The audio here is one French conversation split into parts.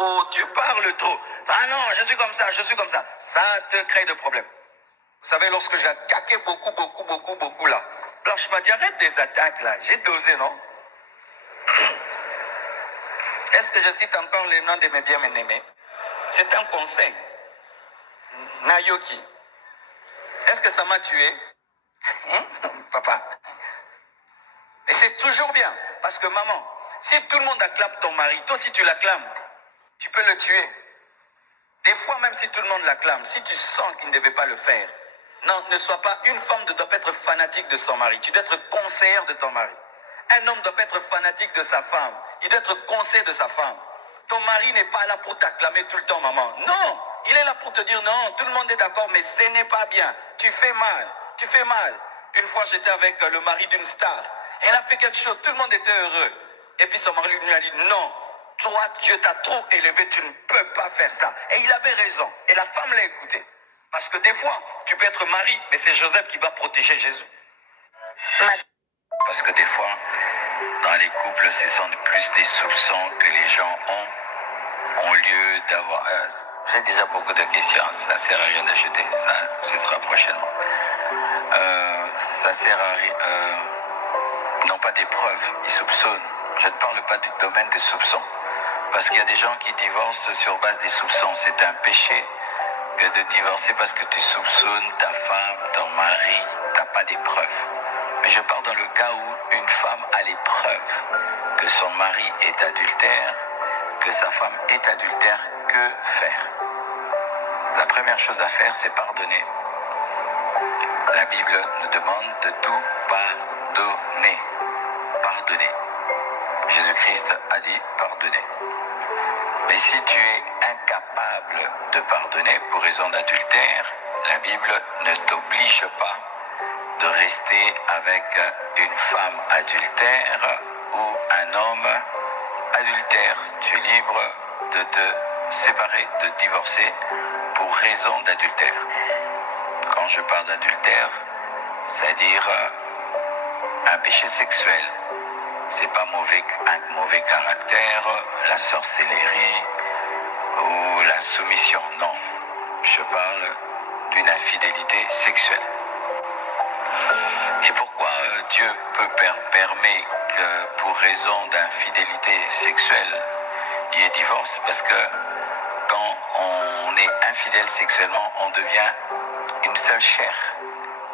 trop, tu parles trop. Ah non, je suis comme ça, je suis comme ça. Ça te crée de problèmes. Vous savez, lorsque j'ai attaqué beaucoup là, Blanche m'a dit, arrête des attaques là, j'ai dosé, non? Est-ce que je cite encore les noms de mes bien-aimés? C'est un conseil. Nayoki. Est-ce que ça m'a tué? Papa. Et c'est toujours bien. Parce que maman, si tout le monde acclame ton mari, toi si tu l'acclames, tu peux le tuer. Des fois, même si tout le monde l'acclame, si tu sens qu'il ne devait pas le faire, non, ne sois pas une femme ne doit pas être fanatique de son mari. Tu dois être conseillère de ton mari. Un homme doit pas être fanatique de sa femme. Il doit être conseiller de sa femme. Ton mari n'est pas là pour t'acclamer tout le temps, maman. Non, il est là pour te dire non, tout le monde est d'accord, mais ce n'est pas bien. Tu fais mal, tu fais mal. Une fois, j'étais avec le mari d'une star. Elle a fait quelque chose, tout le monde était heureux. Et puis son mari lui a dit non, toi, Dieu t'a trop élevé, tu ne peux pas faire ça. Et il avait raison. Et la femme l'a écouté. Parce que des fois, tu peux être mari, mais c'est Joseph qui va protéger Jésus. Parce que des fois, dans les couples, ce sont plus des soupçons que les gens ont, au lieu d'avoir... j'ai déjà beaucoup de questions, ça ne sert à rien d'acheter, ça, ce sera prochainement. Ça sert à rien... non, pas des preuves, ils soupçonnent. Je ne parle pas du domaine des soupçons. Parce qu'il y a des gens qui divorcent sur base des soupçons. C'est un péché que de divorcer parce que tu soupçonnes ta femme, ton mari, tu n'as pas des preuves. Mais je parle dans le cas où une femme a les preuves que son mari est adultère, que sa femme est adultère, que faire? La première chose à faire, c'est pardonner. La Bible nous demande de tout pardonner. Pardonner. Jésus-Christ a dit pardonner. Mais si tu es incapable de pardonner pour raison d'adultère, la Bible ne t'oblige pas de rester avec une femme adultère ou un homme adultère. Tu es libre de te séparer, de divorcer pour raison d'adultère. Quand je parle d'adultère, c'est-à-dire un péché sexuel. C'est pas un mauvais caractère, la sorcellerie ou la soumission. Non, je parle d'une infidélité sexuelle. Et pourquoi Dieu permet que pour raison d'infidélité sexuelle, il y ait divorce? Parce que quand on est infidèle sexuellement, on devient une seule chair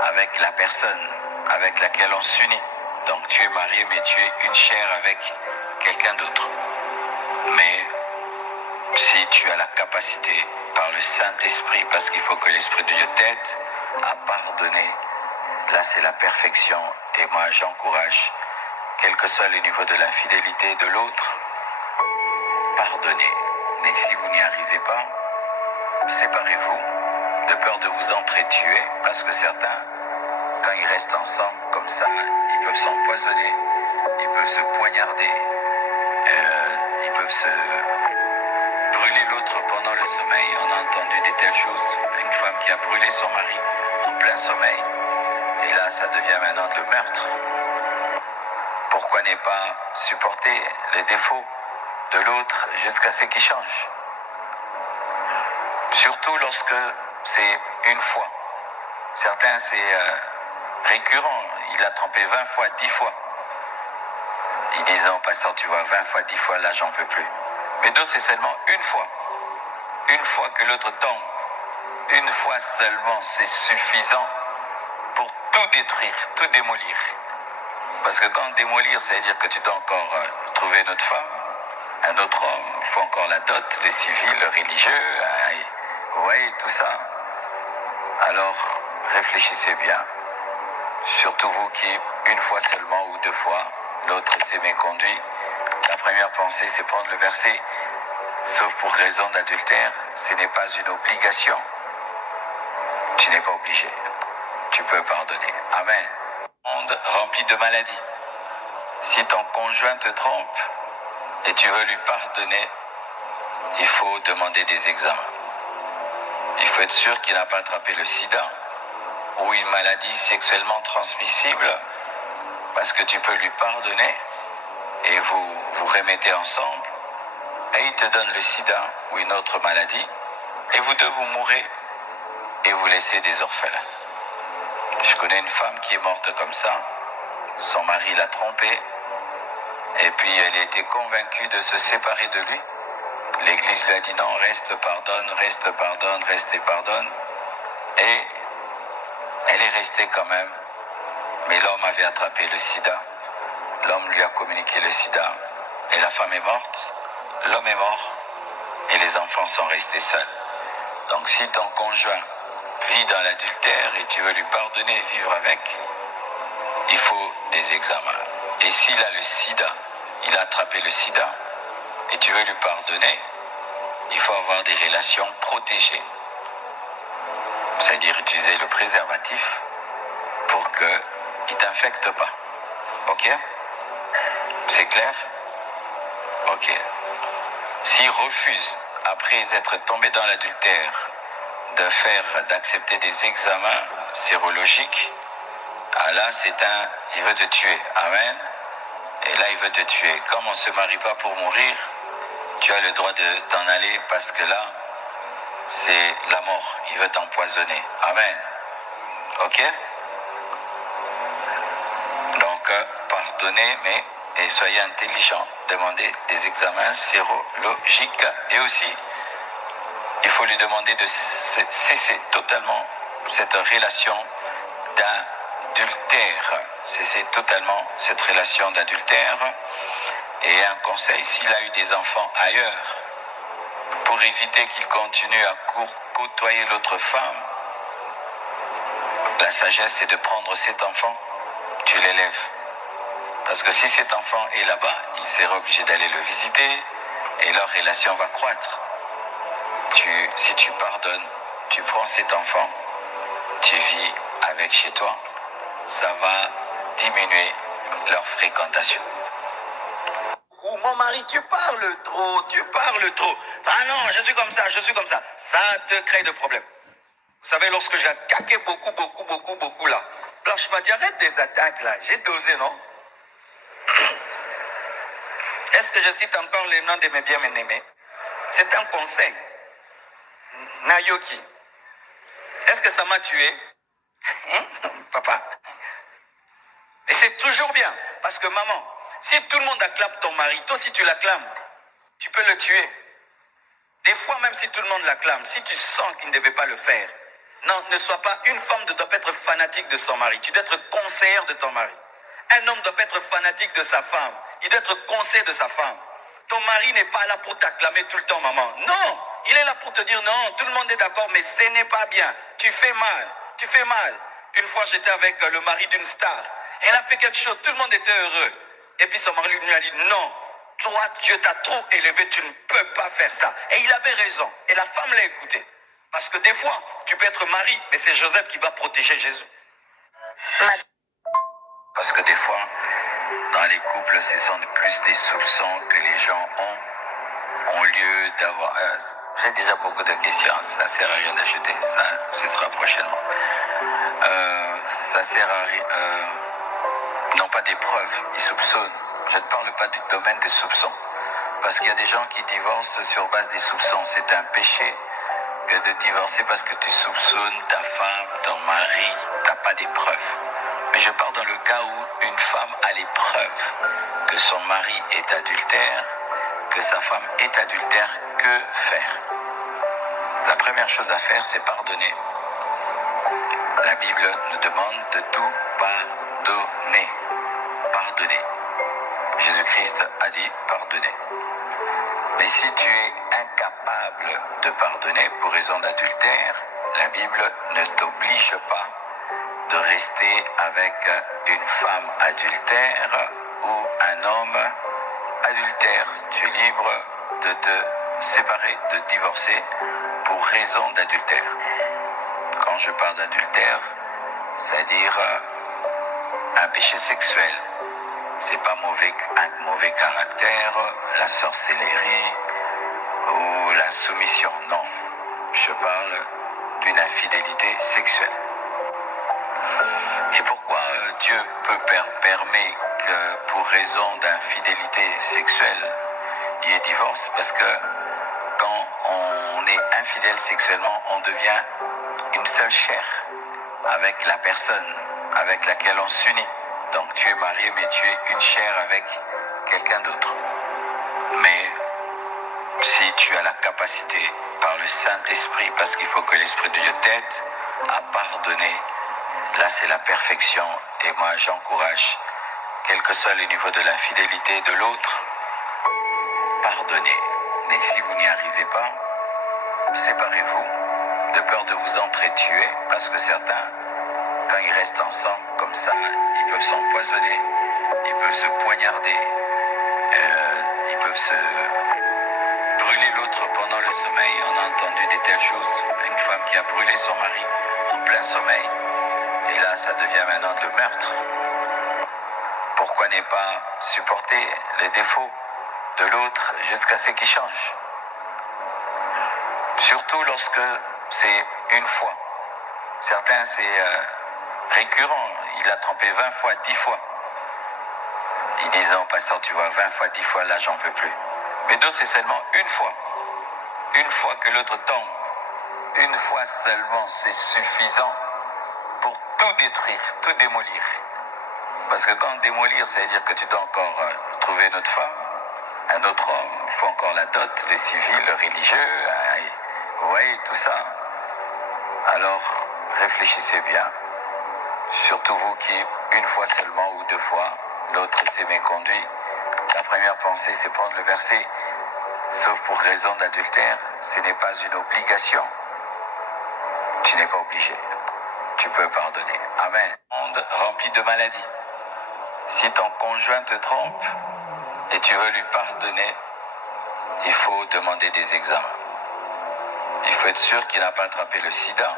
avec la personne avec laquelle on s'unit. Donc tu es marié, mais tu es une chair avec quelqu'un d'autre. Mais si tu as la capacité par le Saint-Esprit, parce qu'il faut que l'Esprit de Dieu t'aide à pardonner, là c'est la perfection. Et moi j'encourage, quel que soit le niveau de l'infidélité de l'autre, pardonnez. Mais si vous n'y arrivez pas, séparez-vous, de peur de vous entretuer, parce que certains, quand ils restent ensemble comme ça, ils peuvent s'empoisonner, ils peuvent se poignarder, ils peuvent se brûler l'autre pendant le sommeil. On a entendu de telles choses. Une femme qui a brûlé son mari en plein sommeil. Et là, ça devient maintenant le meurtre. Pourquoi ne pas supporter les défauts de l'autre jusqu'à ce qu'il change? Surtout lorsque c'est une fois. Certains, c'est récurrent. Il l'a trompé 20 fois, 10 fois. Ils disent, oh pasteur, tu vois, 20 fois, 10 fois, là, j'en peux plus. Mais d'autres, c'est seulement une fois. Une fois que l'autre tombe. Une fois seulement, c'est suffisant pour tout détruire, tout démolir. Parce que quand démolir, c'est-à-dire que tu dois encore trouver une autre femme, un autre homme, il faut encore la dot, le civil, le religieux, vous voyez, tout ça. Alors, réfléchissez bien. Surtout vous qui, une fois seulement ou 2 fois, l'autre s'est méconduit. La première pensée, c'est prendre le verset. Sauf pour raison d'adultère, ce n'est pas une obligation. Tu n'es pas obligé. Tu peux pardonner. Amen. Monde rempli de maladies. Si ton conjoint te trompe et tu veux lui pardonner, il faut demander des examens. Il faut être sûr qu'il n'a pas attrapé le sida ou une maladie sexuellement transmissible, parce que tu peux lui pardonner et vous remettez ensemble et il te donne le sida ou une autre maladie, et vous deux vous mourrez et vous laissez des orphelins. Je connais une femme qui est morte comme ça, son mari l'a trompée, et puis elle a été convaincue de se séparer de lui. L'église lui a dit non, reste, pardonne, reste et pardonne. Et elle est restée quand même. Mais l'homme avait attrapé le sida. L'homme lui a communiqué le sida. Et la femme est morte. L'homme est mort. Et les enfants sont restés seuls. Donc si ton conjoint vit dans l'adultère et tu veux lui pardonner et vivre avec, il faut des examens. Et s'il a le sida, il a attrapé le sida, et tu veux lui pardonner, il faut avoir des relations protégées. C'est-à-dire utiliser le préservatif pour qu'il ne t'infecte pas. Ok? C'est clair? Ok. S'il refuse, après être tombé dans l'adultère, d'accepter des examens sérologiques, ah là il veut te tuer. Amen. Et là il veut te tuer. Comme on ne se marie pas pour mourir, tu as le droit de t'en aller parce que là, c'est la mort. Il veut t'empoisonner. Amen. Ok? Donc, pardonnez, et soyez intelligents. Demandez des examens sérologiques. Et aussi, il faut lui demander de cesser totalement cette relation d'adultère. Cesser totalement cette relation d'adultère. Et un conseil, s'il a eu des enfants ailleurs, pour éviter qu'il continue à côtoyer l'autre femme, la sagesse, c'est de prendre cet enfant, tu l'élèves. Parce que si cet enfant est là-bas, il sera obligé d'aller le visiter et leur relation va croître. Si tu pardonnes, tu prends cet enfant, tu vis avec chez toi, ça va diminuer leur fréquentation. Ou mon mari, tu parles trop. Ah non, je suis comme ça. Ça te crée des problèmes. Vous savez, lorsque j'ai attaqué beaucoup là, Blanche m'a dit, arrête des attaques là, j'ai dosé, non? Est-ce que je cite encore les noms de mes bien-aimés? C'est un conseil. Nayoki. Est-ce que ça m'a tué? Papa. Et c'est toujours bien, parce que maman, si tout le monde acclame ton mari, toi si tu l'acclames, tu peux le tuer. Des fois, même si tout le monde l'acclame, si tu sens qu'il ne devait pas le faire, non, ne sois pas, une femme ne doit pas être fanatique de son mari, tu dois être conseillère de ton mari. Un homme ne doit pas être fanatique de sa femme, il doit être conseiller de sa femme. Ton mari n'est pas là pour t'acclamer tout le temps, maman. Non, il est là pour te dire non, tout le monde est d'accord, mais ce n'est pas bien. Tu fais mal. Une fois, j'étais avec le mari d'une star. Elle a fait quelque chose, tout le monde était heureux. Et puis son mari lui a dit non, toi, Dieu t'a trop élevé, tu ne peux pas faire ça. Et il avait raison. Et la femme l'a écouté. Parce que des fois, tu peux être mari, mais c'est Joseph qui va protéger Jésus. Parce que des fois, dans les couples, ce sont plus des soupçons que les gens ont, au lieu d'avoir... j'ai déjà beaucoup de questions, ça ne sert à rien d'ajouter, ça, ce sera prochainement. Ça sert à rien... non, pas des preuves, ils soupçonnent. Je ne parle pas du domaine des soupçons. Parce qu'il y a des gens qui divorcent sur base des soupçons. C'est un péché que de divorcer parce que tu soupçonnes ta femme, ton mari, tu n'as pas des preuves. Mais je parle dans le cas où une femme a les preuves que son mari est adultère, que sa femme est adultère, que faire? La première chose à faire, c'est pardonner. La Bible nous demande de tout pardonner. Pardonner. Jésus-Christ a dit pardonner. Mais si tu es incapable de pardonner pour raison d'adultère, la Bible ne t'oblige pas de rester avec une femme adultère ou un homme adultère. Tu es libre de te séparer, de divorcer pour raison d'adultère. Quand je parle d'adultère, c'est-à-dire un péché sexuel. C'est pas un mauvais caractère, la sorcellerie ou la soumission. Non, je parle d'une infidélité sexuelle. Et pourquoi Dieu permet que pour raison d'infidélité sexuelle, il y ait divorce, parce que quand on est infidèle sexuellement, on devient une seule chair avec la personne avec laquelle on s'unit. Donc tu es marié, mais tu es une chair avec quelqu'un d'autre. Mais si tu as la capacité par le Saint-Esprit, parce qu'il faut que l'Esprit de Dieu t'aide à pardonner, là c'est la perfection. Et moi j'encourage, quel que soit le niveau de l'infidélité de l'autre, pardonnez. Mais si vous n'y arrivez pas, séparez-vous, de peur de vous entretuer, parce que certains, quand ils restent ensemble comme ça, ils peuvent s'empoisonner, ils peuvent se poignarder, ils peuvent se brûler l'autre pendant le sommeil. On a entendu de telles choses. Une femme qui a brûlé son mari en plein sommeil, et là ça devient maintenant le meurtre. Pourquoi ne pas supporter les défauts de l'autre jusqu'à ce qu'il change? Surtout lorsque c'est une fois. Certains, c'est récurrent. Il a trompé 20 fois, 10 fois. Ils disent, non, pasteur, tu vois, 20 fois, 10 fois, là, j'en peux plus. Mais d'autres, c'est seulement une fois. Une fois que l'autre tombe. Une fois seulement, c'est suffisant pour tout détruire, tout démolir. Parce que quand démolir, ça veut dire que tu dois encore trouver une autre femme, un autre homme, il faut encore la dot, le civil, le religieux, vous voyez, tout ça. Alors, réfléchissez bien. Surtout vous qui, une fois seulement ou 2 fois, l'autre s'est méconduit. La première pensée, c'est prendre le verset. Sauf pour raison d'adultère, ce n'est pas une obligation. Tu n'es pas obligé. Tu peux pardonner. Amen. Monde rempli de maladies. Si ton conjoint te trompe et tu veux lui pardonner, il faut demander des examens. Il faut être sûr qu'il n'a pas attrapé le sida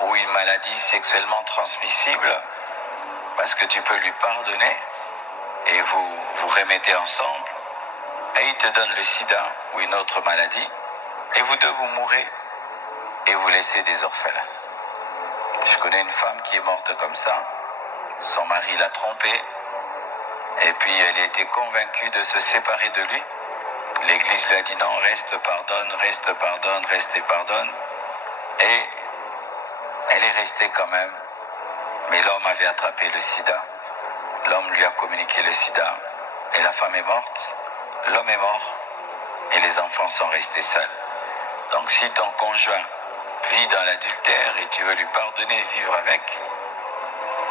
ou une maladie sexuellement transmissible, parce que tu peux lui pardonner et vous remettez ensemble, et il te donne le sida ou une autre maladie, et vous deux vous mourrez et vous laissez des orphelins. Je connais une femme qui est morte comme ça. Son mari l'a trompée, et puis elle a été convaincue de se séparer de lui. L'église lui a dit non, reste, pardonne, reste, pardonne, reste et pardonne. Et elle est restée quand même. Mais l'homme avait attrapé le sida. L'homme lui a communiqué le sida. Et la femme est morte. L'homme est mort. Et les enfants sont restés seuls. Donc si ton conjoint vit dans l'adultère et tu veux lui pardonner et vivre avec,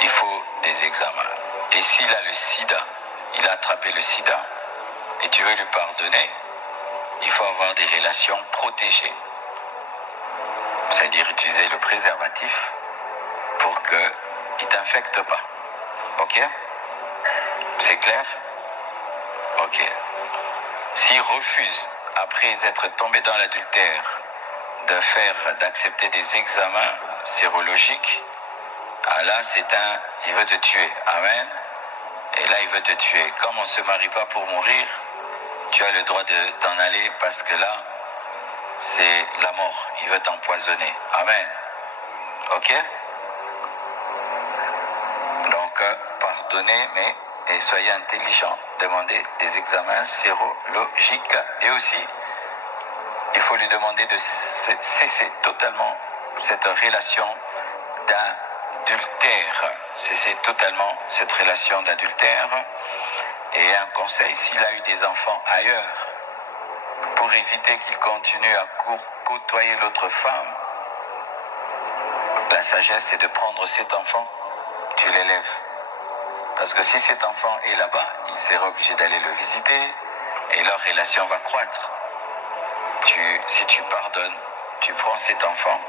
il faut des examens. Et s'il a le sida, il a attrapé le sida, et tu veux lui pardonner, il faut avoir des relations protégées. C'est-à-dire utiliser le préservatif pour qu'il ne t'infecte pas. Ok? C'est clair? Ok. S'il refuse, après être tombé dans l'adultère, d'accepter des examens sérologiques, ah là, il veut te tuer. Amen. Et là, il veut te tuer. Comme on ne se marie pas pour mourir, tu as le droit de t'en aller, parce que là, c'est la mort. Il veut t'empoisonner. Amen. Ok? Donc, pardonnez, mais soyez intelligents. Demandez des examens sérologiques. Et aussi, il faut lui demander de cesser totalement cette relation d'adultère. Cesser totalement cette relation d'adultère. Et un conseil, s'il a eu des enfants ailleurs, pour éviter qu'il continue à côtoyer l'autre femme, la sagesse, c'est de prendre cet enfant, tu l'élèves. Parce que si cet enfant est là-bas, il sera obligé d'aller le visiter et leur relation va croître. Si tu pardonnes, tu prends cet enfant,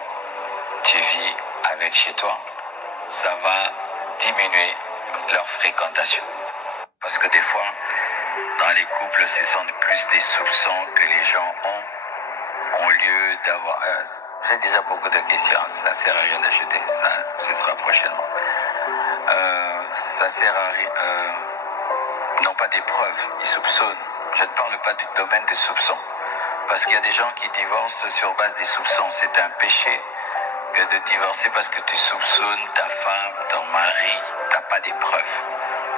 tu vis avec chez toi, ça va diminuer leur fréquentation. Parce que des fois, dans les couples, ce sont plus des soupçons que les gens ont, au lieu d'avoir... j'ai déjà beaucoup de questions, ça ne sert à rien d'ajouter, ça, ce sera prochainement. Ça sert à rien... non, pas des preuves, ils soupçonnent. Je ne parle pas du domaine des soupçons. Parce qu'il y a des gens qui divorcent sur base des soupçons. C'est un péché que de divorcer parce que tu soupçonnes ta femme, ton mari, tu n'as pas des preuves.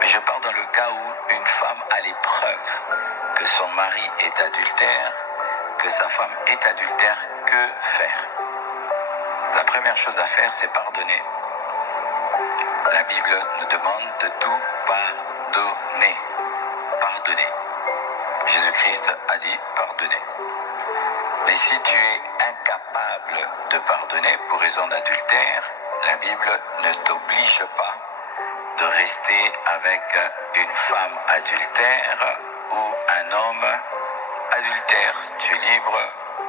Mais je parle dans le cas où une femme a les preuves que son mari est adultère, que sa femme est adultère, que faire? La première chose à faire, c'est pardonner. La Bible nous demande de tout pardonner. Pardonner. Jésus-Christ a dit pardonner. Mais si tu es incapable de pardonner pour raison d'adultère, la Bible ne t'oblige pas de rester avec une femme adultère ou un homme adultère. Tu es libre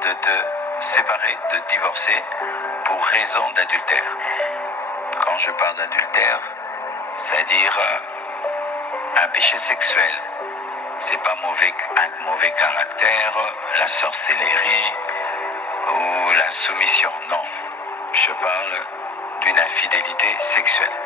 de te séparer, de divorcer pour raison d'adultère. Quand je parle d'adultère, c'est-à-dire un péché sexuel. C'est pas un mauvais caractère, la sorcellerie ou la soumission. Non, je parle d'une infidélité sexuelle.